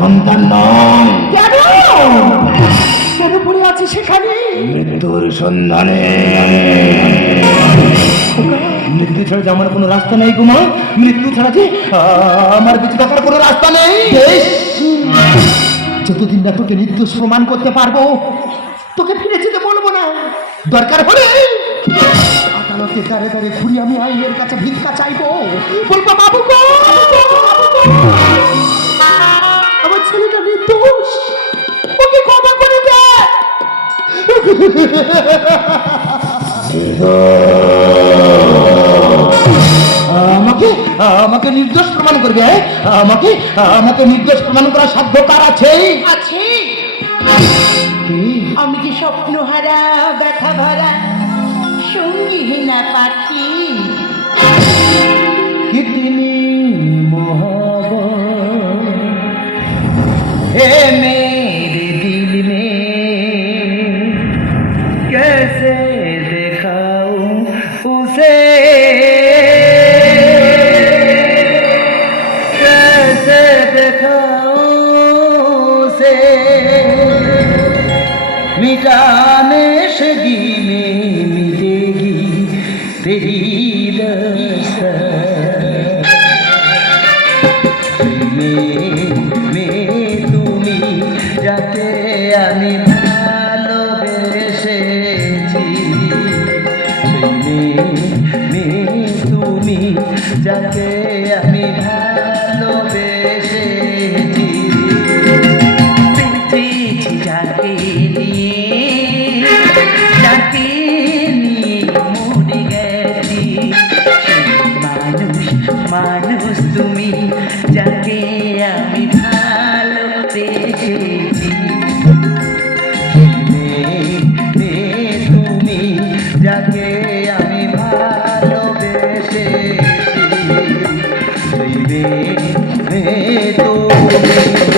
সন্তান নয়। কেন পড়ে আছে সেখানে? মৃত্যুর সন্ধানে। মৃত্যু ছাড়া যে আমার কোনো রাস্তা নেই গো মা। মৃত্যু ছাড়া যে আমার বেঁচে থাকার কোনো রাস্তা নেই। যতদিন না তোকে নির্দোষ প্রমাণ করতে পারবো তোকে ফিরে যেতে বলবো না। দরকার হলে আদালতে দাঁড়ে দাঁড়িয়ে ঘুরি আমি আইনের কাছে ভিক্ষা চাইবো, বলবো বাবু গো আমার ছেলেটা নির্দোষ, ওকে ক্ষমা করে দে। আমাকে আমাকে নির্দোষ প্রমাণ করবে? আমাকে আমাকে নির্দোষ প্রমাণ করার সাধ্য কার আছে? আছে। আমি কি স্বপ্নহারা ব্যথা ভরা সঙ্গীহীনা পাখি, कितनी मोहब्बत है मेरे दिल में, कैसे दिखाऊं उसे, कैसे दिखाऊं उसे, मिटाने से जीने मिलेगी तेरी তুমি যাকে আমি ভালোবেসেছি, তুমি যাকে আমি ভালোবেসেছি, যাকে নিয়ে মরে গেছি, মানুষ তুমি যাকে আমি ভালোবেসেছি, তুমি যাকে আমি ভালোবেসেছি, তুমি